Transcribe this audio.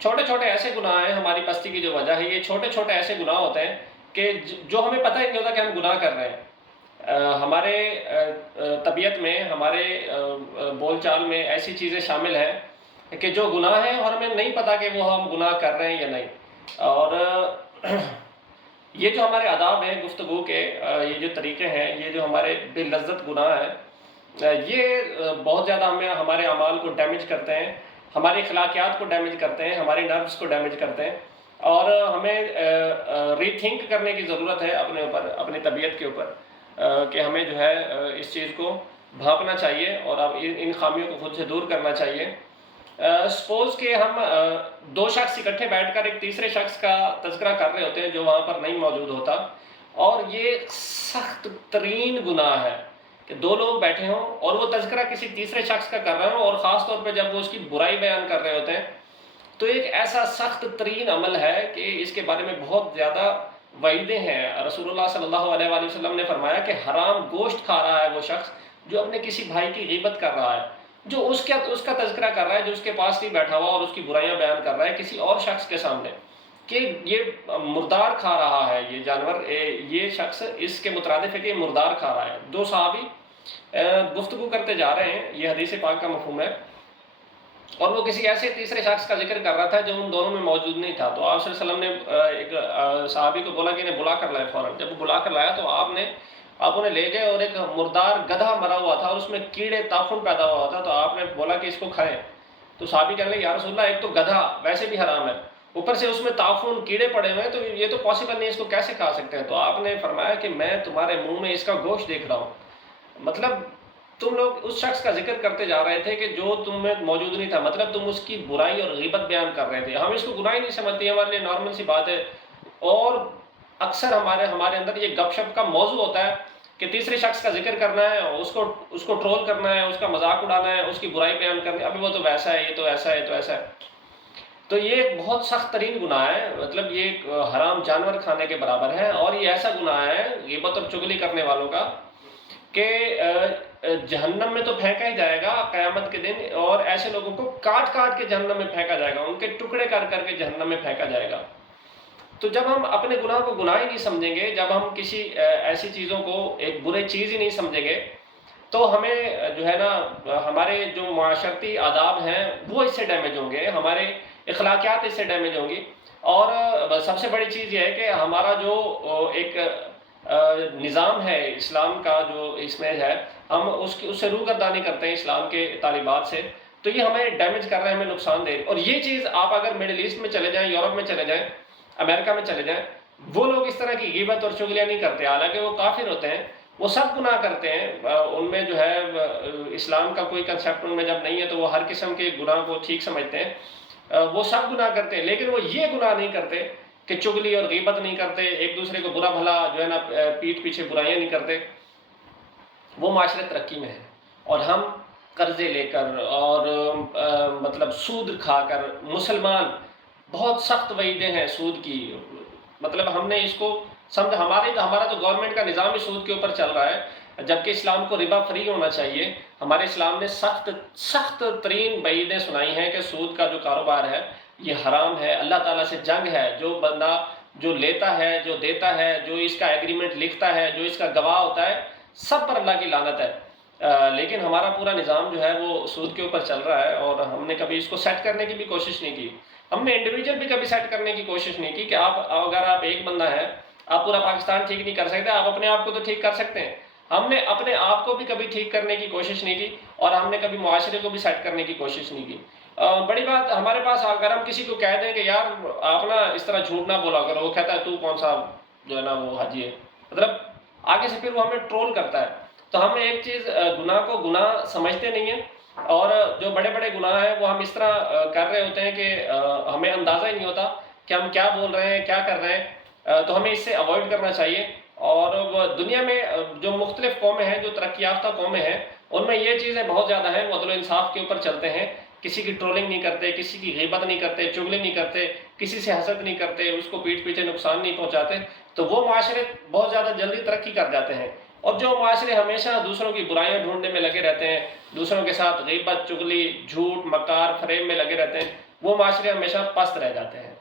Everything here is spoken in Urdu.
چھوٹے چھوٹے ایسے گناہ ہیں، ہماری پستی کی جو وجہ ہے، یہ چھوٹے چھوٹے ایسے گناہ ہوتے ہیں کہ جو ہمیں پتہ ہی نہیں ہوتا کہ ہم گناہ کر رہے ہیں۔ ہمارے طبیعت میں، ہمارے بول چال میں ایسی چیزیں شامل ہیں کہ جو گناہ ہیں اور ہمیں نہیں پتہ کہ وہ ہم گناہ کر رہے ہیں یا نہیں۔ اور یہ جو ہمارے آداب ہیں گفتگو کے، یہ جو طریقے ہیں، یہ جو ہمارے بے لذت گناہ ہیں، یہ بہت زیادہ ہمارے اعمال کو ڈیمیج کرتے ہیں، ہماری اخلاقیات کو ڈیمیج کرتے ہیں، ہماری نروس کو ڈیمیج کرتے ہیں، اور ہمیں ری تھنک کرنے کی ضرورت ہے اپنے اوپر، اپنی طبیعت کے اوپر، کہ ہمیں جو ہے اس چیز کو بھانپنا چاہیے اور اب ان خامیوں کو خود سے دور کرنا چاہیے۔ سپوز کہ ہم دو شخص اکٹھے بیٹھ کر ایک تیسرے شخص کا تذکرہ کر رہے ہوتے ہیں جو وہاں پر نہیں موجود ہوتا، اور یہ سخت ترین گناہ ہے کہ دو لوگ بیٹھے ہوں اور وہ تذکرہ کسی تیسرے شخص کا کر رہے ہوں، اور خاص طور پہ جب وہ اس کی برائی بیان کر رہے ہوتے ہیں، تو ایک ایسا سخت ترین عمل ہے کہ اس کے بارے میں بہت زیادہ وعیدیں ہیں۔ رسول اللہ صلی اللہ علیہ وآلہ وسلم نے فرمایا کہ حرام گوشت کھا رہا ہے وہ شخص جو اپنے کسی بھائی کی غیبت کر رہا ہے، جو اس کا تذکرہ کر رہا ہے، جو اس کے پاس نہیں بیٹھا ہوا اور اس کی برائیاں بیان کر رہا ہے کسی اور شخص کے سامنے، کہ یہ مردار کھا رہا ہے، یہ جانور، یہ شخص اس کے مترادف ہے کہ یہ مردار کھا رہا ہے۔ دو صحابی گفتگو کرتے جا رہے ہیں، یہ حدیث پاک کا مفہوم ہے، اور وہ کسی ایسے تیسرے شخص کا ذکر کر رہا تھا جو ان دونوں میں موجود نہیں تھا۔ تو آپ صلی اللہ علیہ وسلم نے ایک صحابی کو بولا کہ انہیں بلا کر لائے فوراً۔ جب وہ بلا کر لایا تو آپ انہیں لے گئے، اور ایک مردار گدھا مرا ہوا تھا اور اس میں کیڑے طاعون پیدا ہوا تھا، تو آپ نے بولا کہ اس کو کھائیں۔ تو صحابی کہنے لگے یا رسول اللہ، ایک تو گدھا ویسے بھی حرام ہے، اوپر سے اس میں طاعون کیڑے پڑے ہوئے ہیں، تو یہ تو پاسبل نہیں، اس کو کیسے کھا سکتے ہیں؟ تو آپ نے فرمایا کہ میں تمہارے منہ میں اس کا گوشت دیکھ رہا ہوں۔ مطلب تم لوگ اس شخص کا ذکر کرتے جا رہے تھے کہ جو تم میں موجود نہیں تھا، مطلب تم اس کی برائی اور غیبت بیان کر رہے تھے۔ ہم اس کو گناہ ہی نہیں سمجھتے، ہمارے لیے نارمل سی بات ہے، اور اکثر ہمارے اندر یہ گپ شپ کا موضوع ہوتا ہے کہ تیسرے شخص کا ذکر کرنا ہے، اس کو ٹرول کرنا ہے، اس کا مذاق اڑانا ہے، اس کی برائی بیان کرنی ہے، ابھی وہ تو ویسا ہے، یہ تو ایسا ہے، یہ تو ایسا ہے۔ تو یہ ایک بہت سخت ترین گناہ ہے، مطلب یہ ایک حرام جانور کھانے کے برابر ہے، اور یہ ایسا گناہ ہے غیبت اور چغلی کرنے والوں کا کہ جہنم میں تو پھینکا ہی جائے گا قیامت کے دن، اور ایسے لوگوں کو کاٹ کاٹ کے جہنم میں پھینکا جائے گا، ان کے ٹکڑے کر کر کے جہنم میں پھینکا جائے گا۔ تو جب ہم اپنے گناہ کو گناہ ہی نہیں سمجھیں گے، جب ہم کسی ایسی چیزوں کو ایک برے چیز ہی نہیں سمجھیں گے، تو ہمیں جو ہے نا ہمارے جو معاشرتی آداب ہیں وہ اس سے ڈیمیج ہوں گے، ہمارے اخلاقیات اس سے ڈیمیج ہوں گی، اور سب سے بڑی چیز یہ ہے کہ ہمارا جو ایک نظام ہے اسلام کا، جو اس میں ہے، ہم اس سے روگردانی کرتے ہیں اسلام کے طالبات سے، تو یہ ہمیں ڈیمیج کر رہے ہیں، ہمیں نقصان دے رہے ہیں۔ اور یہ چیز آپ اگر مڈل ایسٹ میں چلے جائیں، یورپ میں چلے جائیں، امریکہ میں چلے جائیں، وہ لوگ اس طرح کی غیبت اور چغلیاں نہیں کرتے، حالانکہ وہ کافر ہوتے ہیں، وہ سب گناہ کرتے ہیں، ان میں جو ہے اسلام کا کوئی کنسیپٹ ان میں جب نہیں ہے تو وہ ہر قسم کے گناہ کو ٹھیک سمجھتے ہیں، وہ سب گناہ کرتے ہیں، لیکن وہ یہ گناہ نہیں کرتے کہ چغلی اور غیبت نہیں کرتے، ایک دوسرے کو برا بھلا جو ہے نا پیٹھ پیچھے برائیاں نہیں کرتے۔ وہ معاشرت ترقی میں ہے، اور ہم قرضے لے کر اور مطلب سود کھا کر، مسلمان بہت سخت وعیدیں ہیں سود کی، مطلب ہم نے اس کو ہمارا تو گورنمنٹ کا نظام ہی سود کے اوپر چل رہا ہے، جبکہ اسلام کو ربا فری ہونا چاہیے۔ ہمارے اسلام نے سخت ترین وعیدیں سنائی ہیں کہ سود کا جو کاروبار ہے یہ حرام ہے، اللہ تعالیٰ سے جنگ ہے، جو بندہ جو لیتا ہے، جو دیتا ہے، جو اس کا ایگریمنٹ لکھتا ہے، جو اس کا گواہ ہوتا ہے، سب پر اللہ کی لعنت ہے۔ لیکن ہمارا پورا نظام جو ہے وہ سود کے اوپر چل رہا ہے، اور ہم نے کبھی اس کو سیٹ کرنے کی بھی کوشش نہیں کی، ہم نے انڈیویجول بھی کبھی سیٹ کرنے کی کوشش نہیں کی کہ اگر آپ ایک بندہ ہے، آپ پورا پاکستان ٹھیک نہیں کر سکتے، آپ اپنے آپ کو تو ٹھیک کر سکتے ہیں۔ ہم نے اپنے آپ کو بھی کبھی ٹھیک کرنے کی کوشش نہیں کی، اور ہم نے کبھی معاشرے کو بھی سیٹ کرنے کی کوشش نہیں کی۔ بڑی بات ہمارے پاس، اگر ہم کسی کو کہہ دیں کہ یار آپ نا اس طرح جھوٹ نہ بولا کرو، وہ کہتا ہے تو کون سا جو ہے نا وہ حاجی ہے، مطلب آگے سے پھر وہ ہمیں ٹرول کرتا ہے۔ تو ہم ایک چیز گناہ کو گناہ سمجھتے نہیں ہیں، اور جو بڑے بڑے گناہ ہیں وہ ہم اس طرح کر رہے ہوتے ہیں کہ ہمیں اندازہ ہی نہیں ہوتا کہ ہم کیا بول رہے ہیں، کیا کر رہے ہیں، تو ہمیں اس سے اوائڈ کرنا چاہیے۔ اور دنیا میں جو مختلف قومیں ہیں، جو ترقی یافتہ قومیں ہیں، ان میں یہ چیزیں بہت زیادہ ہیں، وہ عدل و انصاف کے اوپر چلتے ہیں، کسی کی ٹرولنگ نہیں کرتے، کسی کی غیبت نہیں کرتے، چغلی نہیں کرتے، کسی سے حسد نہیں کرتے، اس کو پیٹھ پیچھے نقصان نہیں پہنچاتے، تو وہ معاشرے بہت زیادہ جلدی ترقی کر جاتے ہیں۔ اور جو معاشرے ہمیشہ دوسروں کی برائیاں ڈھونڈنے میں لگے رہتے ہیں، دوسروں کے ساتھ غیبت، چغلی، جھوٹ، مکار، فریب میں لگے رہتے ہیں، وہ معاشرے ہمیشہ پست رہ جاتے ہیں.